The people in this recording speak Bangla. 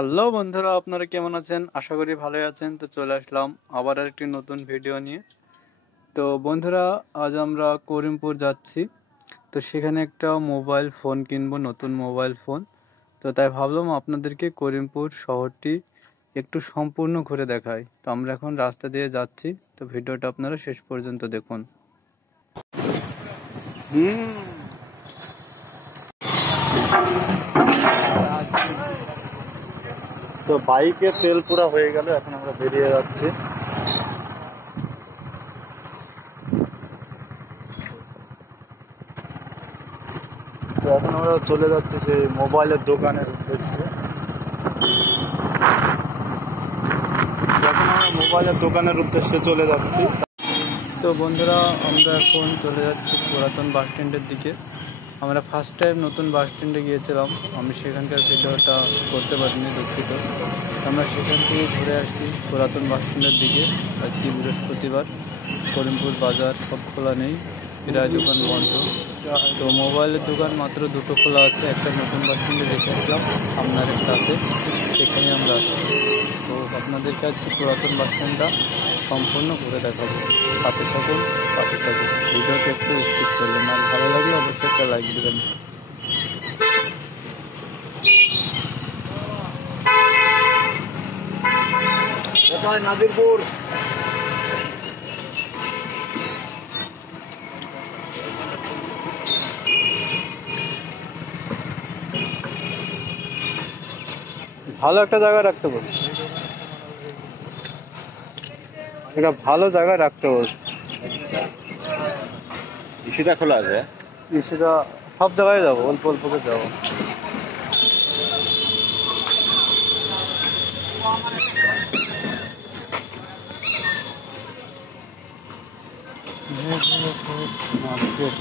হ্যালো বন্ধুরা, আপনারা কেমন আছেন? আশা করি ভালোই আছেন। তো চলে আসলাম আবার একটি নতুন ভিডিও নিয়ে। তো বন্ধুরা, আজ আমরা করিমপুর যাচ্ছি। তো সেখানে একটা মোবাইল ফোন কিনবো, নতুন মোবাইল ফোন। তো তাই ভাবলাম আপনাদেরকে করিমপুর শহরটি একটু সম্পূর্ণ ঘুরে দেখাই। তো আমরা এখন রাস্তা দিয়ে যাচ্ছি। তো ভিডিওটা আপনারা শেষ পর্যন্ত দেখুন। তো বাইকে তেল পুরা হয়ে গেল, এখন আমরা বেরিয়ে যাচ্ছি। তো এখন আমরা চলে যাচ্ছি সেই মোবাইলের দোকানের উদ্দেশ্যে। চলে যাচ্ছি। তো বন্ধুরা, আমরা এখন চলে যাচ্ছি পুরাতন বাস স্ট্যান্ডের দিকে। আমরা ফার্স্ট টাইম নতুন বাস স্ট্যান্ডে গিয়েছিলাম, আমি সেখানকার ভিডিওটা করতে পারিনি, দুঃখিত। আমরা সেখান থেকে ঘুরে আসছি পুরাতন বাস স্ট্যান্ডের দিকে। আজকে বৃহস্পতিবার, করিমপুর বাজার সব খোলা নেই, প্রায় দোকান বন্ধ। তো মোবাইলের দোকান মাত্র দুটো খোলা আছে। একটা নতুন বাস স্ট্যান্ডে দেখে আসলাম, আপনার একটা আছে, সেখানে আমরা আসি। তো আপনাদেরকে আজকে পুরাতন বাস স্ট্যান্ডটা সম্পূর্ণ ঘুরে দেখাবো। পাশে থাকুন। ভিডিওটা একটু স্কিপ করবেন, আর ভালো লাগলে অবশ্যই একটা লাইক দেবেন। নাজিরপুর ভালো একটা জায়গায় রাখতে বল, এটা ভালো জায়গায় রাখতে বল। ইসিটা খোলা আছে, সেটা সব জায়গায় যাবো, অল্প অল্প করে যাবো। মার্কেট